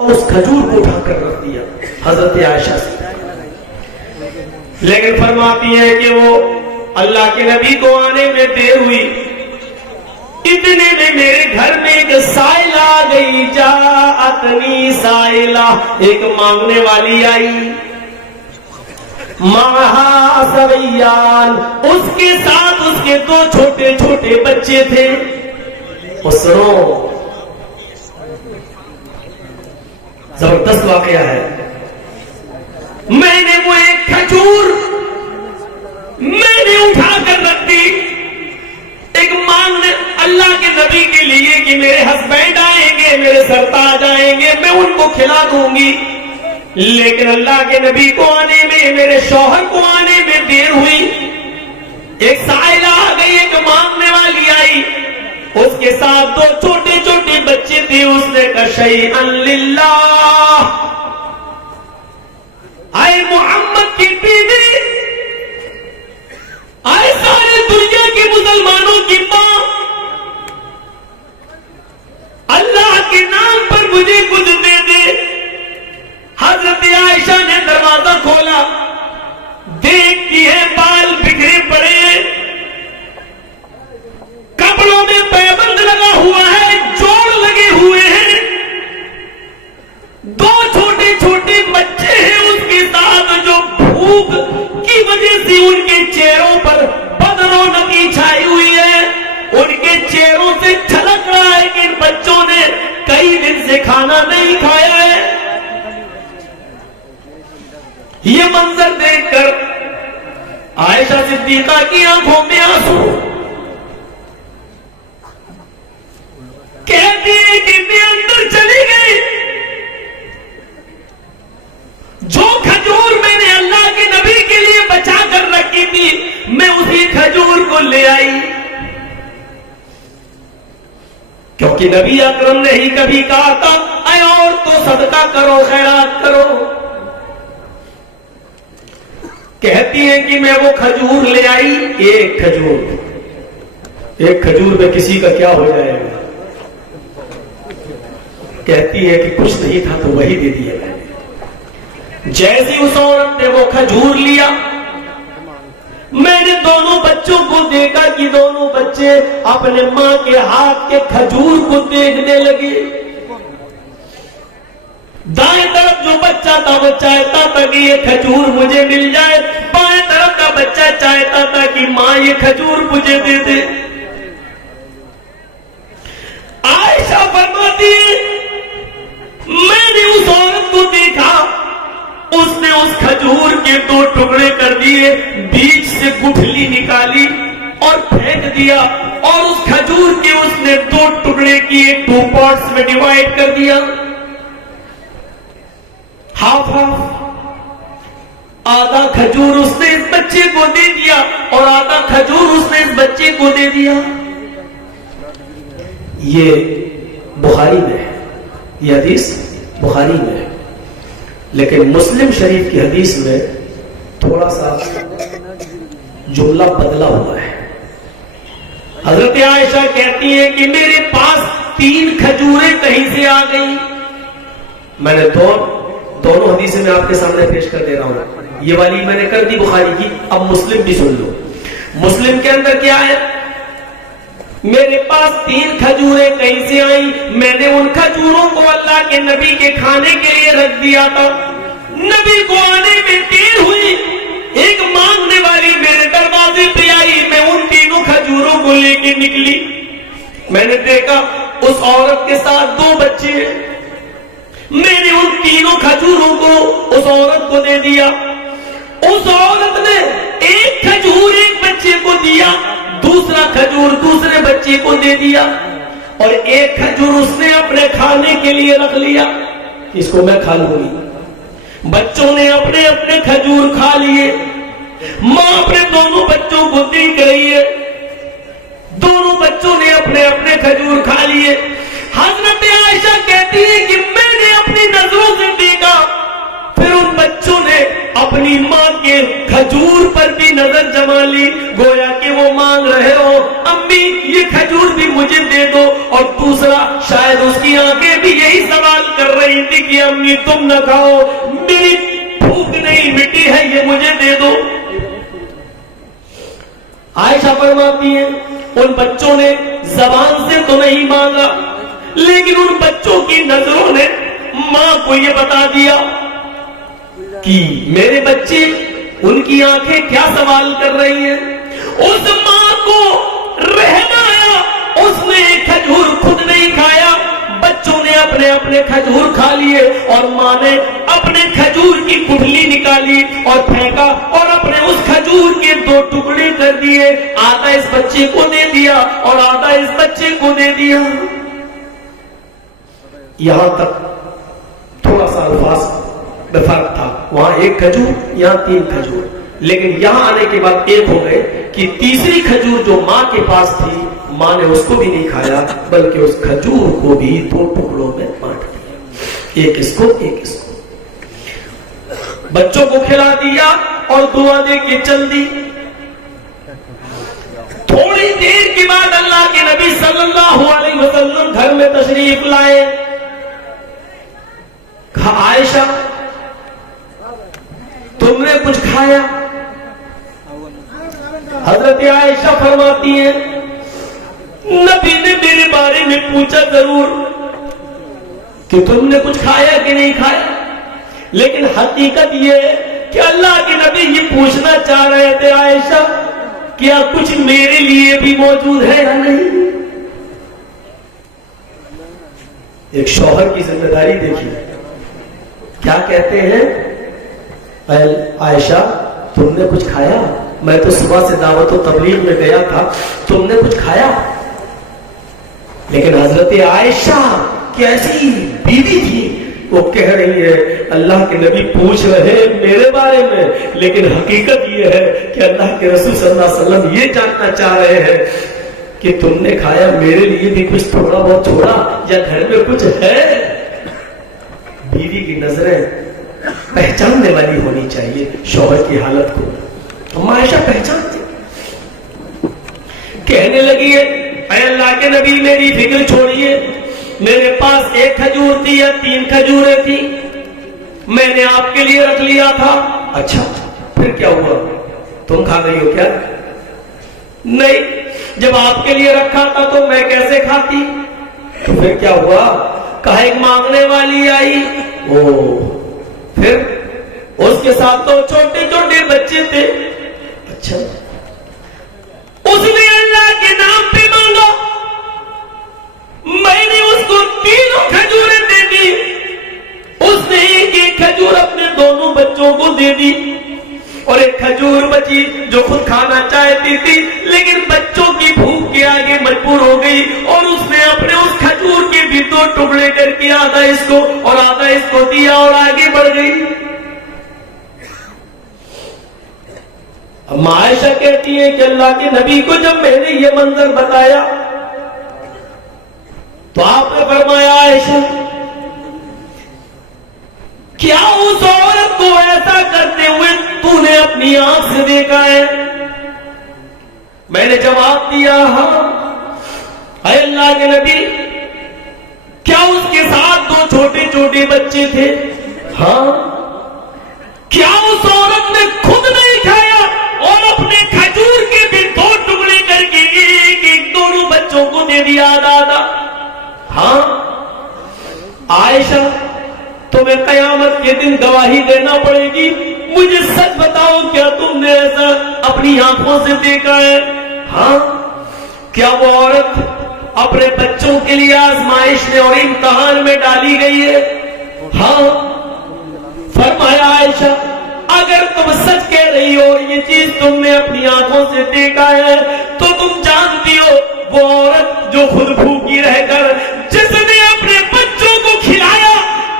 اور اس کھجور کو اٹھا کر رکھ دیا حضرت عائشہ سے. لیکن فرماتی ہے کہ وہ اللہ کے نبی کو آنے میں دیر ہوئی، اتنے میں میرے گھر میں ایک سائلہ آ گئی. جاءتنی سائلہ، ایک مانگنے والی آئی. معہا سویان، اس کے ساتھ اس کے 2 چھوٹے چھوٹے بچے تھے. سنو، زبردست واقعہ ہے. میں نے وہ ایک کھجور میں نے اٹھا کر رکھ دی ایک مانگنے اللہ کے نبی کے لیے کہ میرے ہسبینڈ آئیں گے، میرے سرتاج آئیں گے، میں ان کو کھلا دوں گی. لیکن اللہ کے نبی کو آنے میں، میرے شوہر کو آنے میں دیر ہوئی. ایک سائلہ آ گئی، ایک مانگنے والی آئی، اس کے ساتھ 2 چھوٹے چھوٹے بچے تھے. اس نے کہا شیئا للہ، آئے محمد کی بیوی، آئے سارے دنیا کے مسلمانوں کی ماں، اللہ کے نام پر مجھے کچھ دے دے. حضرت عائشہ نے دروازہ کھولا، دیکھتی ہے بال بکھرے پڑے ہیں، کپڑوں میں پیبند لگا ہوا ہے، جوڑ لگے ہوئے ہیں، 2 چھوٹے چھوٹے بچے ہیں اس کے ساتھ، جو بھوک کی وجہ سے ان کے چہروں پر بدرونقی چھائی ہوئی ہے. ان کے چہروں سے جھلک رہا ہے کہ ان بچوں نے کئی دن سے کھانا نہیں کھایا ہے. یہ منظر دیکھ کر عائشہ صدیقہ کی آنکھوں میں آنسو. کہتی ہے کہ میں اندر چلی گئی، جو کھجور میں نے اللہ کے نبی کے لیے بچا کر رکھی تھی، میں اسی کھجور کو لے آئی. کیونکہ نبی اکرم نے ہی کبھی کہا تھا اے اور تو صدقہ کرو، خیرات کرو. کہتی ہے کہ میں وہ کھجور لے آئی، ایک کھجور میں کسی کا کیا ہو جائے گا. کہتی ہے کہ کچھ نہیں تھا تو وہی دے دیا میں نے. جیسی اس عورت نے وہ کھجور لیا، میں نے دونوں بچوں کو دیکھا کہ دونوں بچے اپنے ماں کے ہاتھ کے کھجور کو دیکھنے لگے. دائیں طرف جو بچہ تھا وہ چاہتا تھا کہ یہ کھجور مجھے مل جائے، بائیں طرف کا بچہ چاہتا تھا کہ ماں یہ کھجور مجھے دے دے. عائشہ فرماتی ہے میں نے اس عورت کو دیکھا، اس نے اس کھجور کے 2 ٹکڑے کر دیے، بیچ سے گٹھلی نکالی اور پھینک دیا، اور اس کھجور کے اس نے 2 ٹکڑے کیے، 2 پارٹس میں ڈیوائڈ کر دیا. ہاف آدھا کھجور اس نے اس بچے کو دے دیا اور آدھا کھجور اس نے اس بچے کو دے دیا. یہ بخاری میں ہے، یہ حدیث بخاری میں ہے، لیکن مسلم شریف کی حدیث میں تھوڑا سا جملہ بدلا ہوا ہے. حضرت عائشہ کہتی ہے کہ میرے پاس 3 کھجوریں کہیں سے آ گئی. میں نے دونوں حدیثیں میں آپ کے سامنے پیش کر دے رہا ہوں. یہ والی میں نے کر دی بخاری کی، اب مسلم بھی سن لو. مسلم کے اندر کیا ہے؟ میرے پاس 3 کھجوریں کہیں سے آئیں، میں نے ان کھجوروں کو اللہ کے نبی کے کھانے کے لیے رکھ دیا تھا. نبی کو آنے میں دیر ہوئی، ایک مانگنے والی میرے دروازے پہ آئی، میں ان 3 کھجوروں کو لے کے نکلی. میں نے دیکھا اس عورت کے ساتھ 2 بچے ہیں، میں نے ان 3 کھجوروں کو اس عورت کو دے دیا. اس عورت نے ایک کھجور ایک بچے کو دیا، دوسرا کھجور دوسرے بچے کو دے دیا، اور ایک کھجور اس نے اپنے کھانے کے لیے رکھ لیا، اس کو میں کھا لوں گی. بچوں نے اپنے اپنے کھجور کھا لیے. ماں اپنے دونوں بچوں کو دیکھ رہی ہے، دونوں بچوں نے اپنے اپنے کھجور کھا لیے. حضرت عائشہ کہتی ہے کہ میں نے اپنی نظروں سے دیکھا، پھر ان بچوں نے اپنی ماں کے کھجور پر بھی نظر جما لی، گویا کہ وہ مانگ رہے ہو امی یہ کھجور بھی مجھے دے دو. اور دوسرا شاید اس کی آنکھیں بھی یہی سوال کر رہی تھی کہ امی تم نہ کھاؤ، میری بھوک نہیں مٹی ہے، یہ مجھے دے دو۔ عائشہ فرماتی ہیں ان بچوں نے زبان سے تو نہیں مانگا، لیکن ان بچوں کی نظروں نے ماں کو یہ بتا دیا کہ میرے بچے، ان کی آنکھیں کیا سوال کر رہی ہیں۔ اس ماں کو رحم آیا، اس نے ایک کھجور خود نہیں کھایا، بچوں نے اپنے اپنے کھجور کھا لیے، اور ماں نے اپنے کھجور کی گٹھلی نکالی اور پھینکا، اور اپنے اس کھجور کے 2 ٹکڑے کر دیے، آدھا اس بچے کو دے دیا اور آدھا اس بچے کو دے دیا۔ یہاں تک تھوڑا سا الفاظ میں فرق تھا، وہاں 1 کھجور، یہاں 3 کھجور، لیکن یہاں آنے کے بعد ایک ہو گئے کہ تیسری کھجور جو ماں کے پاس تھی، ماں نے اس کو بھی نہیں کھایا، بلکہ اس کھجور کو بھی 2 ٹکڑوں میں بانٹ دیا، ایک اس کو ایک اس کو، بچوں کو کھلا دیا اور دعا دے کے چل دی۔ تھوڑی دیر کے بعد اللہ کے نبی صلی اللہ علیہ وسلم گھر میں تشریف لائے۔ کہا عائشہ تم نے کچھ کھایا؟ حضرت عائشہ فرماتی ہیں نبی نے میرے بارے میں پوچھا ضرور کہ تم نے کچھ کھایا کہ نہیں کھایا، لیکن حقیقت یہ ہے کہ اللہ کے نبی یہ پوچھنا چاہ رہے تھے عائشہ کیا کچھ میرے لیے بھی موجود ہے یا نہیں۔ ایک شوہر کی ذمہ داری دیکھیے، کیا کہتے ہیں عائشہ تم نے کچھ کھایا؟ میں تو صبح سے دعوت و تبلیغ میں گیا تھا، تم نے کچھ کھایا؟ لیکن حضرت عائشہ کیسی بیوی تھی، وہ کہہ رہی ہے اللہ کے نبی پوچھ رہے میرے بارے میں، لیکن حقیقت یہ ہے کہ اللہ کے رسول صلی اللہ علیہ وسلم یہ جاننا چاہ رہے ہیں کہ تم نے کھایا، میرے لیے بھی کچھ تھوڑا بہت چھوڑا یا گھر میں کچھ ہے۔ بیوی کی نظریں پہچاننے والی ہونی چاہیے شوہر کی حالت کو، تو عائشہ پہچانتی، کہنے لگی ہے اے اللہ کے نبی میری فکر چھوڑیے، میرے پاس 1 کھجور تھی یا 3 کھجوریں تھی، میں نے آپ کے لیے رکھ لیا تھا۔ اچھا پھر کیا ہوا، تم کھا گئی ہو کیا؟ نہیں، جب آپ کے لیے رکھا تھا تو میں کیسے کھاتی؟ تو پھر کیا ہوا؟ کہا ایک مانگنے والی آئی، پھر اس کے ساتھ تو چھوٹے چھوٹے بچے تھے۔ اچھا، اس نے اللہ کے نام پہ مانگا، میں نے اس کو 3 کھجوریں دے دی، اس نے ایک کھجور اپنے دونوں بچوں کو دے دی، اور 1 کھجور بچی جو خود کھانا چاہتی تھی لیکن بچوں کی بھوک کے آگے مجبور ہو گئی، اور اس نے اپنے اس کھجور کے بھی 2 ٹکڑے کر کے آدھا اس کو اور آدھا اس کو دیا اور آگے بڑھ گئی۔ اب عائشہ کہتی ہے کہ اللہ کے نبی کو جب میں نے یہ منظر بتایا تو آپ نے فرمایا عائشہ کیا اس عورت کو ایسا کرتے ہوئے تو نے اپنی آنکھ سے دیکھا ہے؟ میں نے جواب دیا ہاں۔ اے اللہ کے نبی کیا اس کے ساتھ 2 چھوٹے چھوٹے بچے تھے؟ ہاں۔ کیا اس عورت نے خود نہیں کھایا اور اپنے کھجور کے بھی 2 ٹکڑے کر کے ایک دونوں بچوں کو دے دیا آدھا آدھا؟ ہاں۔ عائشہ تمہیں قیامت کے دن گواہی دینا پڑے گی، مجھے سچ بتاؤ کیا تم نے ایسا اپنی آنکھوں سے دیکھا ہے؟ ہاں۔ کیا وہ عورت اپنے بچوں کے لیے آزمائش میں اور امتحان میں ڈالی گئی ہے؟ ہاں۔ فرمایا عائشہ اگر تم سچ کہہ رہی ہو اور یہ چیز تم نے اپنی آنکھوں سے دیکھا ہے تو تم جانتی ہو وہ عورت جو خود بھوکی رہ کر جس نے اپنے بچوں کو کھلایا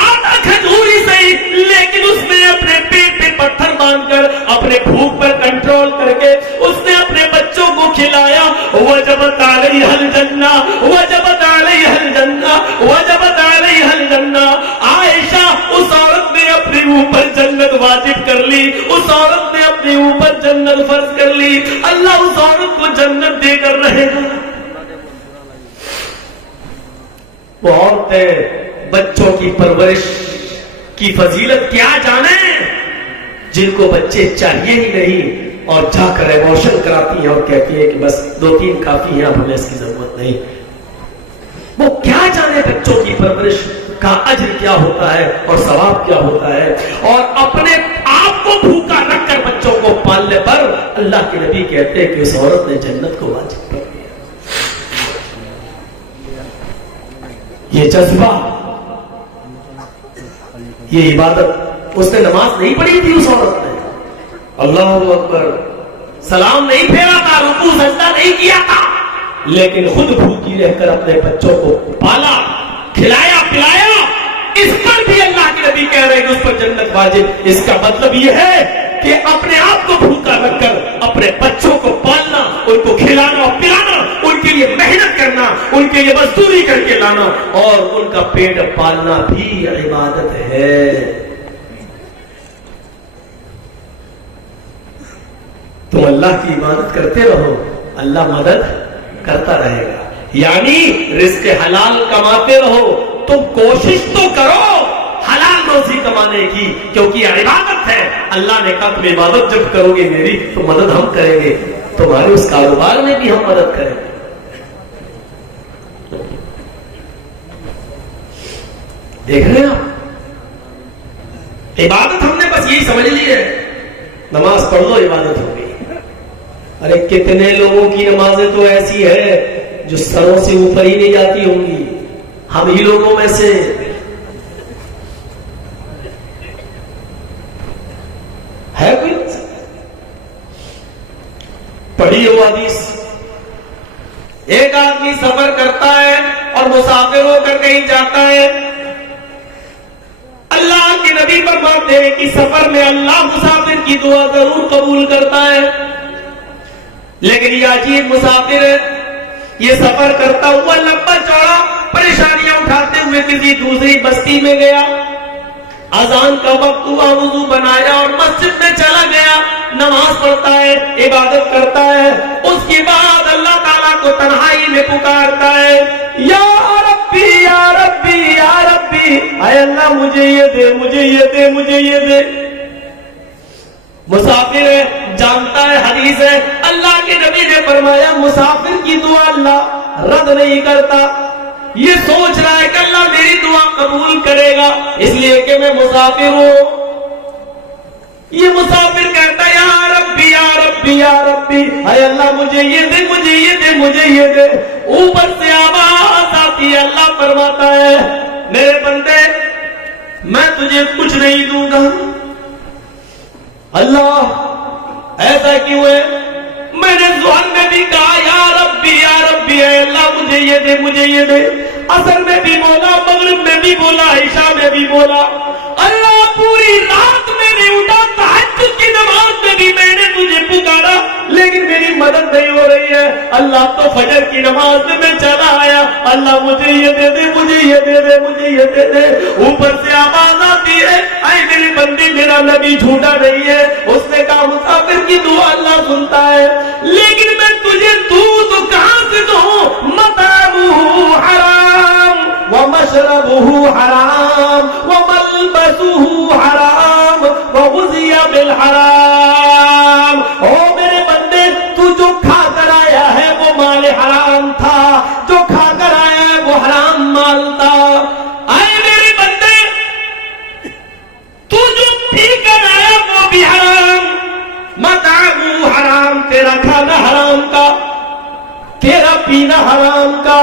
آدھا کھجوری صحیح، لیکن اس نے اپنے پیٹ پہ پتھر باندھ کر اپنے بھوک پر کنٹرول کر کے اس نے اپنے بچوں کو کھلایا، وجبت علیہ الجنہ وجبت علیہ الجنہ وجبت علیہ الجنہ۔ عائشہ اس عورت نے اپنے اوپر جنت واجب کر لی، اس عورت نے اپنے اوپر جنت فرض کر لی، اللہ اس عورت کو جنت دے کر رہے گا۔ وہ عورتیں بچوں کی پرورش کی فضیلت کیا جانے جن کو بچے چاہیے ہی نہیں اور جا کر ایبورشن کراتی ہیں اور کہتی ہیں کہ بس 2-3 کافی ہیں، اب ہمیں اس کی ضرورت نہیں. وہ کیا جانے بچوں کی پرورش کا اجر کیا ہوتا ہے اور ثواب کیا ہوتا ہے. اور اپنے آپ کو بھوکا رکھ کر بچوں کو پالنے پر اللہ کے نبی کہتے ہیں کہ اس عورت نے جنت کو واجب کر دیا. یہ جذبہ، یہ عبادت، اس نے نماز نہیں پڑھی تھی اس عورت نے، اللہ اکبر، سلام نہیں پھیرا تھا، رکوع سجدہ نہیں کیا تھا، لیکن خود بھوکی رہ کر اپنے بچوں کو پالا، کھلایا پلایا. اس پر بھی اللہ کے نبی کہہ رہے ہیں کہ اس پر جنت واجب. اس کا مطلب یہ ہے کہ اپنے آپ کو بھوکا رکھ کر اپنے بچوں کو پالنا، ان کو کھلانا اور پلانا، ان کے لیے محنت کرنا، ان کے لیے مزدوری کر کے لانا اور ان کا پیٹ پالنا بھی عبادت ہے. تم اللہ کی عبادت کرتے رہو، اللہ مدد کرتا رہے گا. یعنی رزق حلال کماتے رہو. تم کوشش تو کرو حلال روزی کمانے کی، کیونکہ یہ عبادت ہے. اللہ نے کہا تم عبادت جب کرو گے میری تو مدد ہم کریں گے، تمہارے اس کاروبار میں بھی ہم مدد کریں گے. دیکھ رہے ہیں آپ، عبادت ہم نے بس یہی سمجھ لی ہے، نماز پڑھ لو عبادت ہو گئی. ارے کتنے لوگوں کی نمازیں تو ایسی ہے جو سروں سے اوپر ہی نہیں جاتی ہوں گی. ہم ہی لوگوں میں سے ہے کوئی پڑھی ہو حدیث، ایک آدمی سفر کرتا ہے اور مسافر ہو کر کہیں جاتا ہے. اللہ کے نبی فرماتے ہیں کہ سفر میں اللہ مسافر کی دعا ضرور قبول کرتا ہے، لیکن یہ عجیب مسافر ہے، یہ سفر کرتا ہوا لمبا چوڑا پریشانیاں اٹھاتے ہوئے کسی دوسری بستی میں گیا. اذان کا وقت ہوا، وضو بنایا اور مسجد میں چلا گیا، نماز پڑھتا ہے، عبادت کرتا ہے. اس کے بعد اللہ تعالیٰ کو تنہائی میں پکارتا ہے، یا ربی یا ربی یا ربی، اے اللہ مجھے یہ دے، مجھے یہ دے، مجھے یہ دے. مسافر ہے، جانتا ہے حدیث ہے، اللہ کے نبی نے فرمایا مسافر کی دعا اللہ رد نہیں کرتا. یہ سوچ رہا ہے کہ اللہ میری دعا قبول کرے گا اس لیے کہ میں مسافر ہوں. یہ مسافر کہتا ہے یا ربی یا ربی یا ربی، اے اللہ مجھے یہ دے، مجھے یہ دے، مجھے یہ دے. اوپر سے آواز آتی ہے، اللہ فرماتا ہے میرے بندے میں تجھے کچھ نہیں دوں گا. اللہ ایسا کیوں ہے؟ میں نے ظہر میں بھی کہا یا ربی یا ربی، اے اللہ مجھے یہ دے، مجھے یہ دے. عصر میں بھی بولا، مغرب میں بھی بولا، عشاء میں بھی بولا. اللہ پوری رات میں نے اٹھا، تہجد کی نماز میں بھی میں نے تجھے پکارا لیکن میری مدد نہیں ہو رہی ہے. اللہ تو فجر کی نماز میں میں چلا آیا، اللہ مجھے یہ دے دے، مجھے یہ دے دے، مجھے یہ دے دے. اوپر سے آواز آتی ہے اے میری بندی میرا نبی جھوٹا نہیں ہے، اس نے کہا مسافر کی دعا اللہ سنتا ہے، لیکن میں تجھے دوں تو کہاں سے دوں؟ مطعمہ حرام ومشربہ حرام وملبسہ حرام وغذی بالحرام. او میرے بندے تو جو کھا کر آیا ہے وہ مال حرام تھا، جو کھا کر آیا ہے وہ حرام مال تھا. اے میرے بندے تو جو پی کر آیا وہ بھی حرام. مطعمہ حرام، تیرا کھانا حرام کا، تیرا پینا حرام کا.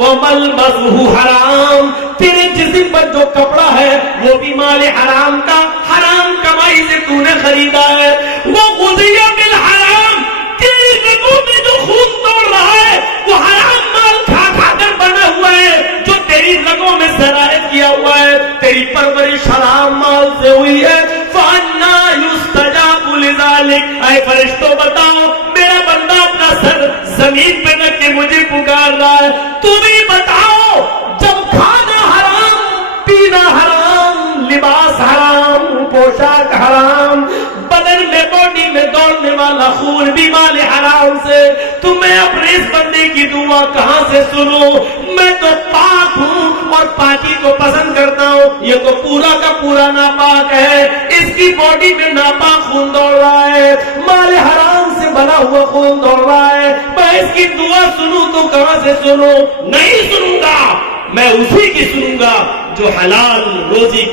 وملبسہ حرام، تیرے جسم پر جو کپڑا ہے وہ بھی مال حرام کا، حرام کمائی سے تو نے خریدا ہے. وغذی بالحرام، تیری رگوں میں جو خون توڑ رہا ہے وہ حرام مال کھا کھا کر بنا ہوا ہے، جو تیری رگوں میں سرایت کیا ہوا ہے، تیری پرورش حرام مال سے ہوئی ہے. فَأَنَّىٰ يُسْتَجَابُ لِذَٰلِكَ، اے فرشتوں بتاؤ میرا بندہ اپنا سر زمین پہ رکھ کے مجھے پکار رہا ہے، تم ہی بتاؤ جب کھانا حرام، پینا حرام، لباس حرام، پوشاک حرام، بدن میں باڈی میں دوڑنے والا خون بھی مال حرام سے، تو میں اپنے اس بندے کی دعا کہاں سے سنوں؟ میں تو پاک ہوں اور پاکی کو پسند کرتا ہوں. یہ تو پورا کا پورا ناپاک ہے، اس کی باڈی میں ناپاک خون دوڑ رہا ہے، مال حرام سے بنا ہوا خون دوڑ رہا ہے، میں اس کی دعا سنوں تو کہاں سے سنوں؟ نہیں سنوں گا، میں اسی کی سنوں گا جو حلال روزی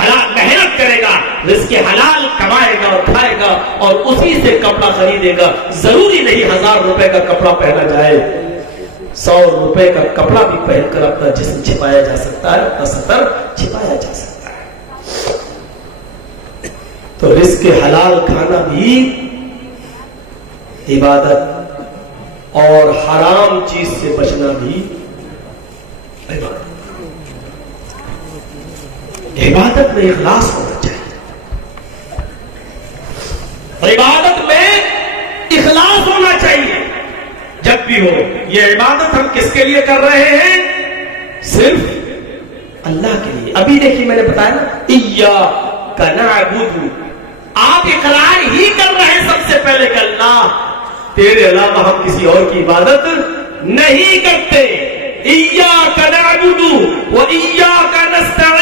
حلال محنت کرے گا، رزق حلال کمائے گا اور کھائے گا اور اسی سے کپڑا خریدے گا۔ ضروری نہیں 1000 روپے کا کپڑا پہنا جائے، 100 روپے کا کپڑا بھی پہن کر اپنا جسم چھپایا جا سکتا ہے، اپنا ستر چھپایا جا سکتا ہے۔ تو رزق حلال کھانا بھی عبادت اور حرام چیز سے بچنا بھی عبادت۔ عبادت میں اخلاص ہونا چاہیے، عبادت میں اخلاص ہونا چاہیے جب بھی ہو۔ یہ عبادت ہم کس کے لیے کر رہے ہیں؟ صرف اللہ کے لیے۔ ابھی دیکھیے میں نے بتایا نا، ایاک نعبد، آپ اقرار ہی کر رہے ہیں سب سے پہلے کہ اللہ تیرے علاوہ ہم کسی اور کی عبادت نہیں کرتے۔ ایاک نعبد و ایاک نستعین،